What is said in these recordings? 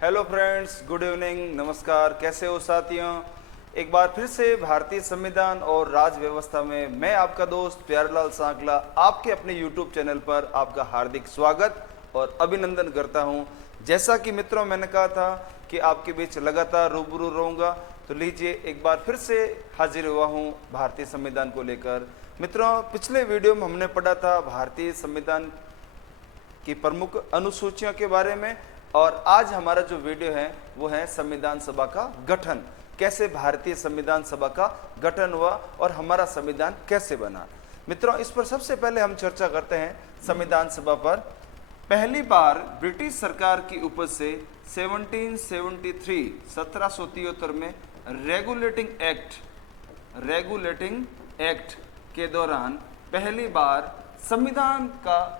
Hello friends, good evening, नमस्कार। कैसे हो साथियों? एक बार फिर से भारतीय संविधान और राज व्यवस्था में मैं आपका दोस्त प्यारेलाल सांकला आपके अपने यूट्यूब चैनल पर आपका हार्दिक स्वागत और अभिनंदन करता हूं। जैसा कि मित्रों मैंने कहा था कि आपके बीच लगातार रूबरू रहूंगा, तो लीजिए एक बार फिर से हाजिर हुआ हूं भारतीय संविधान को लेकर। मित्रों, पिछले वीडियो में हमने पढ़ा था भारतीय संविधान की प्रमुख अनुसूचियों के बारे में, और आज हमारा जो वीडियो है वो है संविधान सभा का गठन। कैसे भारतीय संविधान सभा का गठन हुआ और हमारा संविधान कैसे बना। मित्रों, इस पर सबसे पहले हम चर्चा करते हैं संविधान सभा पर। पहली बार ब्रिटिश सरकार की उपज से 1773 में रेगुलेटिंग एक्ट के दौरान पहली बार संविधान का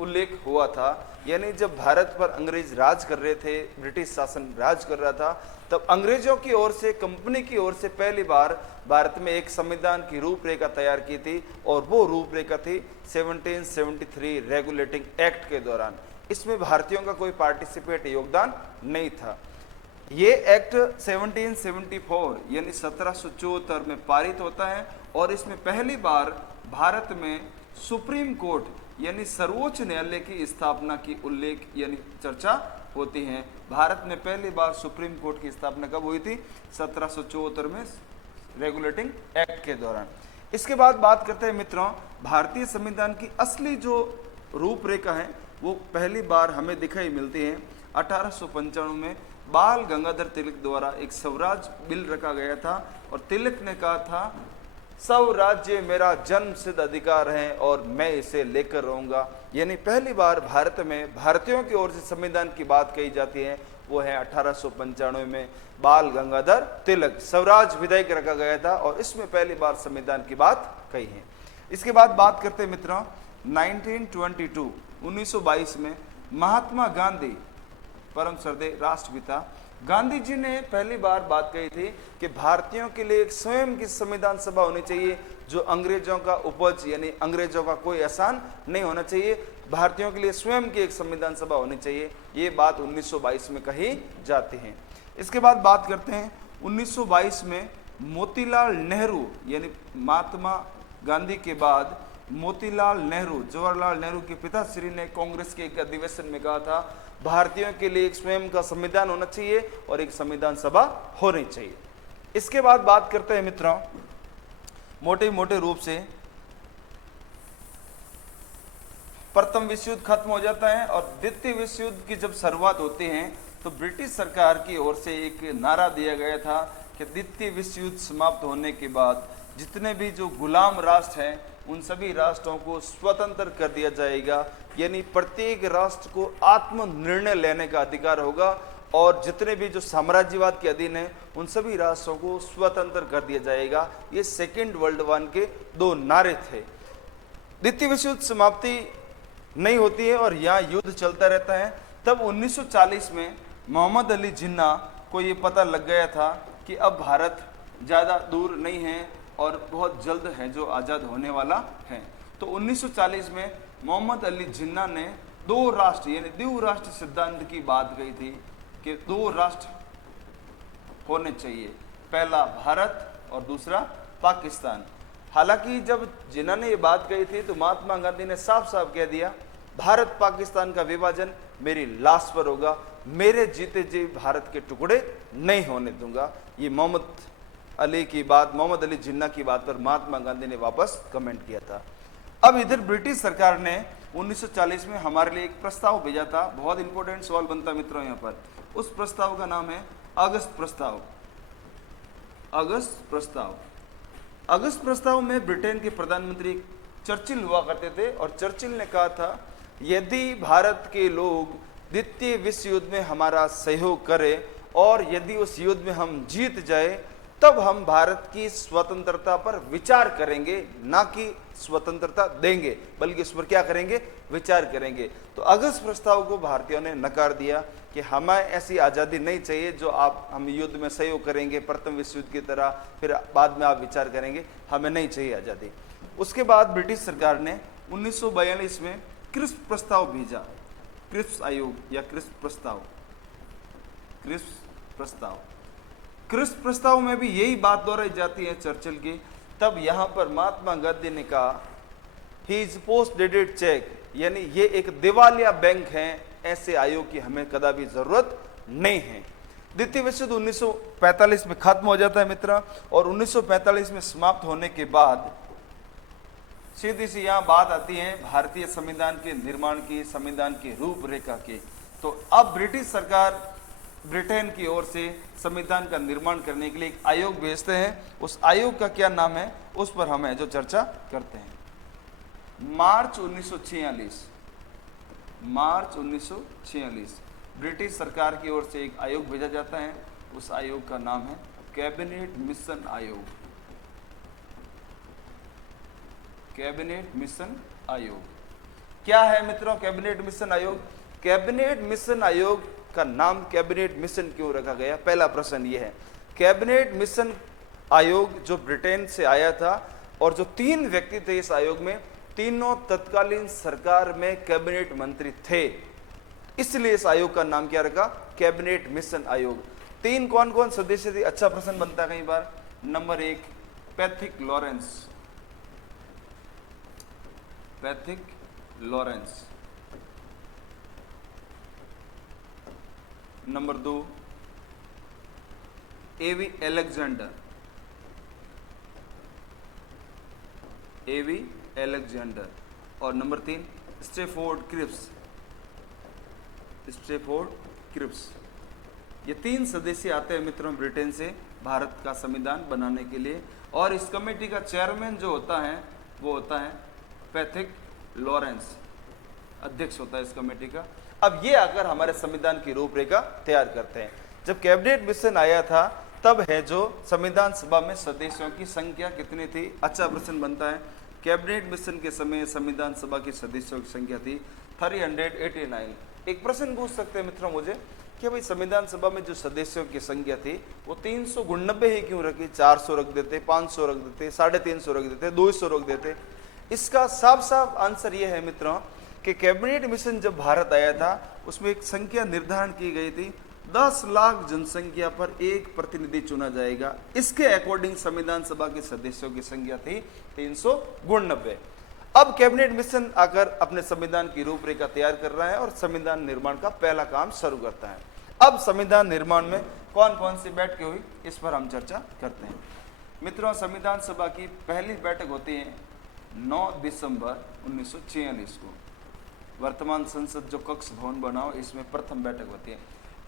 उल्लेख हुआ था। यानी जब भारत पर अंग्रेज राज कर रहे थे, ब्रिटिश शासन राज कर रहा था, तब अंग्रेजों की ओर से, कंपनी की ओर से पहली बार भारत में एक संविधान की रूपरेखा तैयार की थी, और वो रूपरेखा थी 1773 रेगुलेटिंग एक्ट के दौरान। इसमें भारतीयों का कोई पार्टिसिपेट योगदान नहीं था। ये एक्ट 1774 यानी 1774 में पारित होता है, और इसमें पहली बार भारत में सुप्रीम कोर्ट यानी सर्वोच्च न्यायालय की स्थापना की उल्लेख यानी चर्चा होती है। भारत में पहली बार सुप्रीम कोर्ट की स्थापना कब हुई थी? 1774 में रेगुलेटिंग एक्ट के दौरान। इसके बाद बात करते हैं मित्रों, भारतीय संविधान की असली जो रूपरेखा है वो पहली बार हमें दिखाई मिलती है 1895 में। बाल गंगाधर तिलक द्वारा एक स्वराज बिल रखा गया था, और तिलक ने कहा था स्वराज्य मेरा जन्म सिद्ध अधिकार है और मैं इसे लेकर रहूंगा। यानी पहली बार भारत में भारतीयों की ओर से संविधान की बात कही जाती है, वो है 1895 में बाल गंगाधर तिलक, स्वराज विधेयक रखा गया था, और इसमें पहली बार संविधान की बात कही है। इसके बाद बात करते हैं मित्रों 1922 में महात्मा गांधी, परम श्रद्धेय राष्ट्रपिता गांधी जी ने पहली बार बात कही थी कि भारतीयों के लिए एक स्वयं की संविधान सभा होनी चाहिए, जो अंग्रेजों का उपज यानी अंग्रेजों का कोई एहसान नहीं होना चाहिए। भारतीयों के लिए स्वयं की एक संविधान सभा होनी चाहिए। ये बात 1922 में कही जाती है। इसके बाद बात करते हैं 1922 में मोतीलाल नेहरू यानी महात्मा गांधी के बाद मोतीलाल नेहरू, जवाहरलाल नेहरू के पिताश्री ने कांग्रेस के एक अधिवेशन में कहा था भारतीयों के लिए एक स्वयं का संविधान होना चाहिए और एक संविधान सभा होनी चाहिए। इसके बाद बात करते हैं मित्रों, मोटे रूप से प्रथम विश्व युद्ध खत्म हो जाता है, और द्वितीय विश्व युद्ध की जब शुरुआत होती है तो ब्रिटिश सरकार की ओर से एक नारा दिया गया था कि द्वितीय विश्व युद्ध समाप्त होने के बाद जितने भी जो गुलाम राष्ट्र हैं उन सभी राष्ट्रों को स्वतंत्र कर दिया जाएगा। यानी प्रत्येक राष्ट्र को आत्मनिर्णय लेने का अधिकार होगा, और जितने भी जो साम्राज्यवाद के अधीन हैं उन सभी राष्ट्रों को स्वतंत्र कर दिया जाएगा। ये सेकेंड वर्ल्ड वॉर के दो नारे थे। द्वितीय विश्व युद्ध समाप्ति नहीं होती है और यहाँ युद्ध चलता रहता है। तब 1940 में मोहम्मद अली जिन्ना को ये पता लग गया था कि अब भारत ज़्यादा दूर नहीं है और बहुत जल्द है जो आज़ाद होने वाला है। तो 1940 में मोहम्मद अली जिन्ना ने दो राष्ट्र यानी द्विराष्ट्र सिद्धांत की बात कही थी कि दो राष्ट्र होने चाहिए, पहला भारत और दूसरा पाकिस्तान। हालांकि जब जिन्ना ने ये बात कही थी तो महात्मा गांधी ने साफ साफ कह दिया भारत पाकिस्तान का विभाजन मेरी लाश पर होगा, मेरे जीते जी भारत के टुकड़े नहीं होने दूंगा। ये मोहम्मद अली जिन्ना की बात पर महात्मा गांधी ने वापस कमेंट किया था। अब इधर ब्रिटिश सरकार ने 1940 में हमारे लिए एक प्रस्ताव भेजा था। बहुत इंपॉर्टेंट सवाल बनता मित्रों यहाँ पर। उस प्रस्ताव का नाम है अगस्त प्रस्ताव। अगस्त प्रस्ताव में ब्रिटेन के प्रधानमंत्री चर्चिल हुआ करते थे, और चर्चिल ने कहा था यदि भारत के लोग द्वितीय विश्व युद्ध में हमारा सहयोग करें और यदि उस युद्ध में हम जीत जाए तब हम भारत की स्वतंत्रता पर विचार करेंगे, ना कि स्वतंत्रता देंगे, बल्कि इस पर क्या करेंगे? विचार करेंगे। तो अगस्त प्रस्ताव को भारतीयों ने नकार दिया कि हमें ऐसी आज़ादी नहीं चाहिए जो हम युद्ध में सहयोग करेंगे प्रथम विश्व युद्ध की तरह, फिर बाद में आप विचार करेंगे, हमें नहीं चाहिए आज़ादी। उसके बाद ब्रिटिश सरकार ने 1942 में क्रिप्स प्रस्ताव भेजा, क्रिप्स आयोग या क्रिप्स प्रस्ताव। क्रिप्स प्रस्ताव। क्रिप्स प्रस्ताव में भी यही बात दोहराई जाती है चर्चिल की। तब यहाँ पर महात्मा गांधी ने कहा he is post dated cheque, यानी ये एक दिवालिया बैंक है, ऐसे आयोग की हमें कदापि जरूरत नहीं है। द्वितीय विश्व युद्ध 1945 में खत्म हो जाता है मित्र, और 1945 में समाप्त होने के बाद सीधी सी यहाँ बात आती है भारतीय संविधान के निर्माण की, संविधान की रूपरेखा की। तो अब ब्रिटिश सरकार ब्रिटेन की ओर से संविधान का निर्माण करने के लिए एक आयोग भेजते हैं। उस आयोग का क्या नाम है, उस पर हम जो चर्चा करते हैं। मार्च 1946 ब्रिटिश सरकार की ओर से एक आयोग भेजा जाता है। उस आयोग का नाम है कैबिनेट मिशन आयोग। कैबिनेट मिशन आयोग क्या है मित्रों? कैबिनेट मिशन आयोग। कैबिनेट मिशन आयोग का नाम कैबिनेट मिशन क्यों रखा गया? पहला प्रश्न यह है। कैबिनेट मिशन आयोग जो ब्रिटेन से आया था, और जो 3 व्यक्ति थे इस आयोग में, तीनों तत्कालीन सरकार में कैबिनेट मंत्री थे, इसलिए इस आयोग का नाम क्या रखा? कैबिनेट मिशन आयोग। 3 कौन कौन सदस्य थे? अच्छा प्रश्न बनता है कई बार। Number 1 Pethick Lawrence. Number 2 A V Alexander. और नंबर 3 स्ट्रेफोर्ड क्रिप्स। ये 3 सदस्य आते हैं मित्रों ब्रिटेन से भारत का संविधान बनाने के लिए। और इस कमेटी का चेयरमैन जो होता है वो होता है पैथिक लॉरेंस, अध्यक्ष होता है इस कमेटी का। अब ये आकर हमारे संविधान की रूपरेखा तैयार करते हैं। जब कैबिनेट मिशन आया था तब है जो संविधान सभा में सदस्यों की संख्या कितनी थी? अच्छा प्रश्न बनता है। कैबिनेट मिशन के समय संविधान सभा की सदस्यों की संख्या थी 389। एक प्रश्न पूछ सकते हैं मित्रों मुझे कि भाई संविधान सभा में जो सदस्यों की संख्या थी वो 399 ही क्यों रखी? 400 रख देते, 500 रख देते, 350 रख देते, 200 रख देते। इसका साफ आंसर यह है मित्रों कि कैबिनेट मिशन जब भारत आया था उसमें एक संख्या निर्धारण की गई थी, 10 लाख जनसंख्या पर एक प्रतिनिधि चुना जाएगा। इसके अकॉर्डिंग संविधान सभा के सदस्यों की संख्या थी 399। अब कैबिनेट मिशन आकर अपने संविधान की रूपरेखा तैयार कर रहा है और संविधान निर्माण का पहला काम शुरू करता है। अब संविधान निर्माण में कौन कौन सी बैठकें हुई इस पर हम चर्चा करते हैं। मित्रों संविधान सभा की पहली बैठक होती है 9 दिसंबर 1946 को। वर्तमान संसद जो कक्ष भवन बना हो इसमें प्रथम बैठक होती है।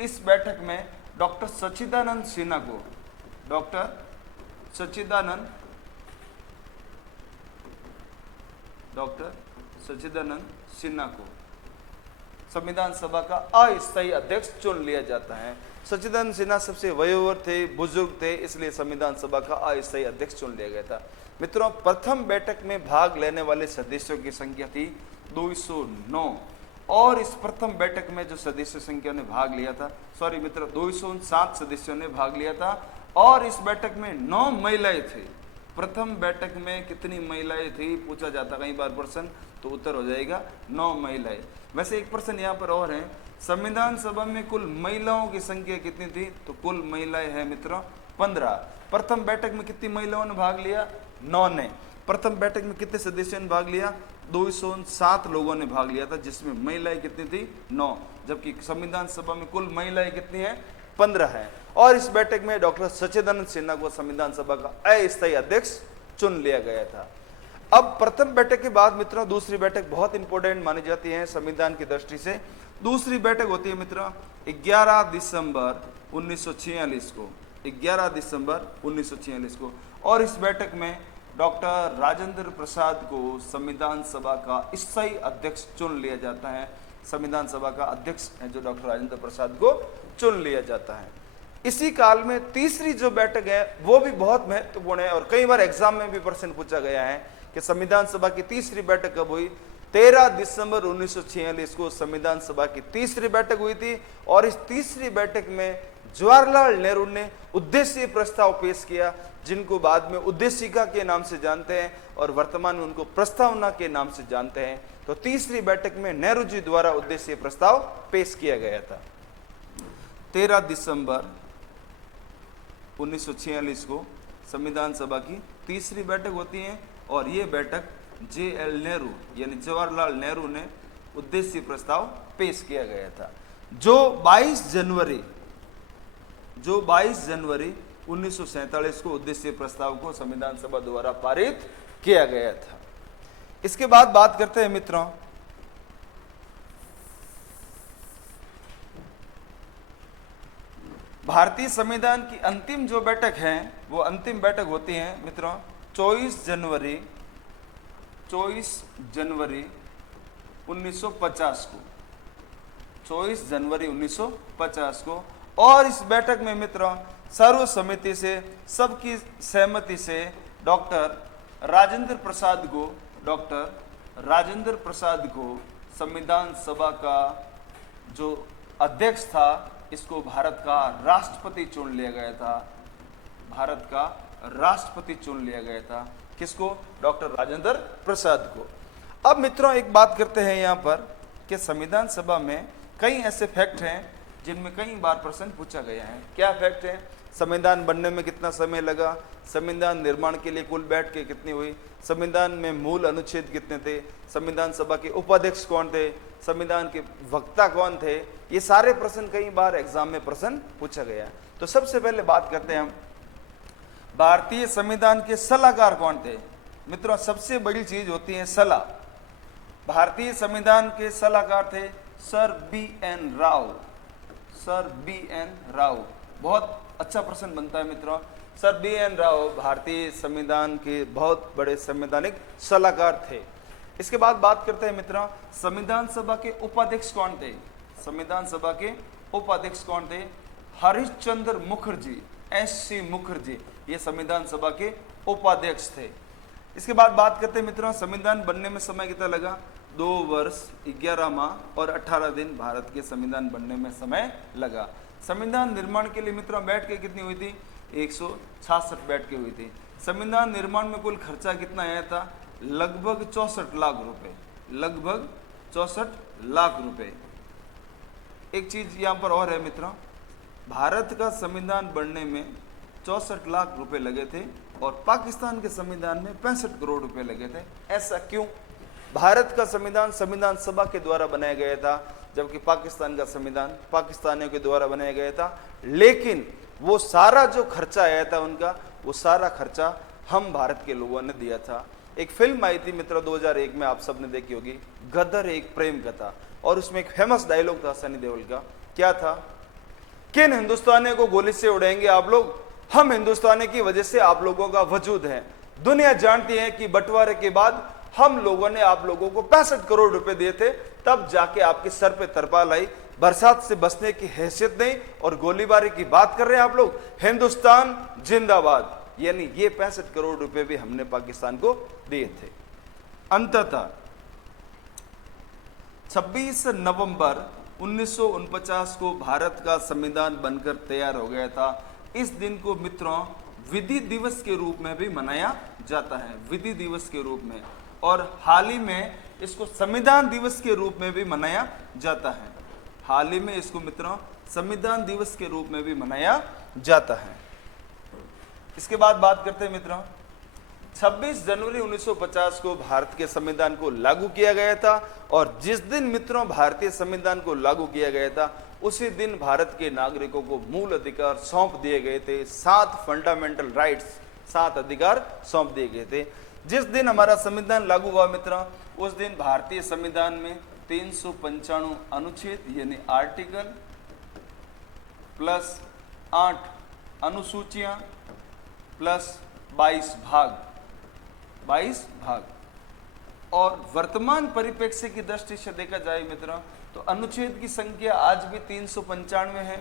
इस बैठक में डॉक्टर सच्चिदानंद सिन्हा को संविधान सभा का अस्थायी अध्यक्ष चुन लिया जाता है। सच्चिदानंद सिन्हा सबसे वयोवर थे, बुजुर्ग थे, इसलिए संविधान सभा का अस्थायी अध्यक्ष चुन लिया गया था। मित्रों प्रथम बैठक में भाग लेने वाले सदस्यों की संख्या थी 209, और इस प्रथम बैठक में जो सदस्य संख्या ने भाग लिया था, 207 सदस्यों ने भाग लिया था, और इस बैठक में 9 महिलाएं थी। प्रथम बैठक में कितनी महिलाएं थी पूछा जाता कई बार प्रश्न, तो उत्तर हो जाएगा 9 महिलाएं। वैसे एक प्रश्न यहाँ पर और है, संविधान सभा में कुल महिलाओं की संख्या कितनी थी? तो कुल महिलाएं हैं मित्रों 15। प्रथम बैठक में कितनी महिलाओं ने भाग लिया? 9 ने। प्रथम बैठक में कितने सदस्यों ने भाग लिया? 207 लोगों ने भाग लिया था, जिसमें महिलाएं कितनी थी? 9, जबकि संविधान सभा में कुल महिलाएं कितनी है? 15 है। और इस बैठक में डॉक्टर सच्चिदानंद सिन्हा को संविधान सभा का अस्थायी अध्यक्ष चुन लिया गया था। अब प्रथम बैठक के बाद मित्रों दूसरी बैठक बहुत इंपॉर्टेंट मानी जाती है संविधान की दृष्टि से। दूसरी बैठक होती है मित्रों 11 दिसंबर 1946 को, 11 दिसंबर 1946 को। और इस बैठक में डॉक्टर राजेंद्र प्रसाद को संविधान सभा का स्थायी अध्यक्ष चुन लिया जाता है। संविधान सभा का अध्यक्ष है जो डॉक्टर राजेंद्र प्रसाद को चुन लिया जाता है। इसी काल में तीसरी जो बैठक है वो भी बहुत महत्वपूर्ण है, और कई बार एग्जाम में भी प्रश्न पूछा गया है कि संविधान सभा की तीसरी बैठक कब हुई? 13 दिसंबर 1946 को संविधान सभा की तीसरी बैठक हुई थी। और इस तीसरी बैठक में जवाहरलाल नेहरू ने उद्देश्य प्रस्ताव पेश किया, जिनको बाद में उद्देशिका के नाम से जानते हैं और वर्तमान में उनको प्रस्तावना के नाम से जानते हैं। तो तीसरी बैठक में नेहरू जी द्वारा उद्देश्य प्रस्ताव पेश किया गया था। 13 दिसंबर 1946 को संविधान सभा की तीसरी बैठक होती है और ये बैठक JL नेहरू यानी जवाहरलाल नेहरू ने उद्देश्य प्रस्ताव पेश किया गया था, जो 22 जनवरी 1947 को उद्देश्य प्रस्ताव को संविधान सभा द्वारा पारित किया गया था। इसके बाद बात करते हैं मित्रों भारतीय संविधान की अंतिम जो बैठक है, वो अंतिम बैठक होती है मित्रों 24 जनवरी 1950 को, 24 जनवरी 1950 को। और इस बैठक में मित्रों सर्वसम्मति से, सबकी सहमति से डॉक्टर राजेंद्र प्रसाद को संविधान सभा का जो अध्यक्ष था, इसको भारत का राष्ट्रपति चुन लिया गया था। भारत का राष्ट्रपति चुन लिया गया था किसको? डॉक्टर राजेंद्र प्रसाद को। अब मित्रों एक बात करते हैं यहाँ पर कि संविधान सभा में कई ऐसे फैक्ट हैं जिनमें कई बार प्रश्न पूछा गया है। क्या फैक्ट है? संविधान बनने में कितना समय लगा, संविधान निर्माण के लिए कुल बैठकें कितनी हुई, संविधान में मूल अनुच्छेद कितने थे, संविधान सभा के उपाध्यक्ष कौन थे, संविधान के वक्ता कौन थे, ये सारे प्रश्न कई बार एग्जाम में प्रश्न पूछा गया है। तो सबसे पहले बात करते हैं हम भारतीय संविधान के सलाहकार कौन थे। मित्रों सबसे बड़ी चीज होती है सलाह। भारतीय संविधान के सलाहकार थे सर BN राव। बहुत अच्छा प्रश्न बनता है मित्रों। सर BN राव भारतीय संविधान के बहुत बड़े संवैधानिक सलाहकार थे। इसके बाद बात करते हैं मित्रों संविधान सभा के उपाध्यक्ष कौन थे। संविधान सभा के उपाध्यक्ष कौन थे? हरिश्चंद्र मुखर्जी, SC मुखर्जी, ये संविधान सभा के उपाध्यक्ष थे। इसके बाद बात करते हैं मित्रों संविधान बनने में समय कितना लगा? 2 वर्ष 11 माह और 18 दिन भारत के संविधान बनने में समय लगा। संविधान निर्माण के लिए मित्रों बैठकें कितनी हुई थी? 166 बैठकें हुई थी। संविधान निर्माण में कुल खर्चा कितना आया था? लगभग 64 लाख रुपए, लगभग 64 लाख रुपए। एक चीज यहां पर और है मित्रों, भारत का संविधान बनने में 64 लाख रुपए लगे थे और पाकिस्तान के संविधान में 65 करोड़ रुपए लगे थे। ऐसा क्यों? भारत का संविधान संविधान सभा के द्वारा बनाया गया था, जबकि पाकिस्तान का संविधान पाकिस्तानियों के द्वारा बनाया गया था। लेकिन वो सारा जो खर्चा आया था उनका, वो सारा खर्चा हम भारत के लोगों ने दिया था। एक फिल्म आई थी मित्रों 2001 में, आप सबने देखी होगी, गदर एक प्रेम कथा, और उसमें एक फेमस डायलॉग था सनी देओल का। क्या था? किन हिंदुस्तानियों को गोली से उड़ाएंगे आप लोग? हम हिंदुस्तानी की वजह से आप लोगों का वजूद है। दुनिया जानती है कि बंटवारे के बाद हम लोगों ने आप लोगों को 65 करोड़ रुपए दिए थे, तब जाके आपके सर पे तरपाल आई, बरसात से बचने की हैसियत नहीं और गोलीबारी की बात कर रहे हैं आप लोग। हिंदुस्तान जिंदाबाद। यानी ये 65 करोड़ रुपए भी हमने पाकिस्तान को दिए थे। अंततः 26 नवंबर 1949 को भारत का संविधान बनकर तैयार हो गया था। इस दिन को मित्रों विधि दिवस के रूप में भी मनाया जाता है, विधि दिवस के रूप में, और हाल ही में इसको संविधान दिवस के रूप में भी मनाया जाता है। हाल ही में इसको मित्रों संविधान दिवस के रूप में भी मनाया जाता है। इसके बाद बात करते हैं मित्रों 26 जनवरी 1950 को भारत के संविधान को लागू किया गया था, और जिस दिन मित्रों भारतीय संविधान को लागू किया गया था उसी दिन भारत के नागरिकों को मूल अधिकार सौंप दिए गए थे। 7 फंडामेंटल राइट्स, 7 अधिकार सौंप दिए गए थे। जिस दिन हमारा संविधान लागू हुआ मित्रों, उस दिन भारतीय संविधान में 395 अनुच्छेद यानी आर्टिकल प्लस 8 अनुसूचियां प्लस 22 भाग, 22 भाग। और वर्तमान परिप्रेक्ष्य की दृष्टि से देखा जाए मित्रों तो अनुच्छेद की संख्या आज भी 395 है,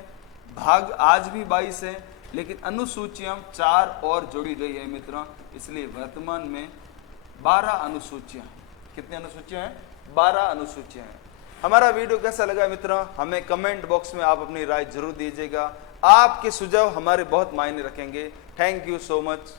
भाग आज भी 22 है, लेकिन अनुसूचियां 4 और जोड़ी गई है मित्रों। इसलिए वर्तमान में 12 अनुसूचियां। कितनी अनुसूचियां हैं? 12 अनुसूचियां हैं। हमारा वीडियो कैसा लगा मित्रों, हमें कमेंट बॉक्स में आप अपनी राय जरूर दीजिएगा। आपके सुझाव हमारे बहुत मायने रखेंगे। Thank you so much.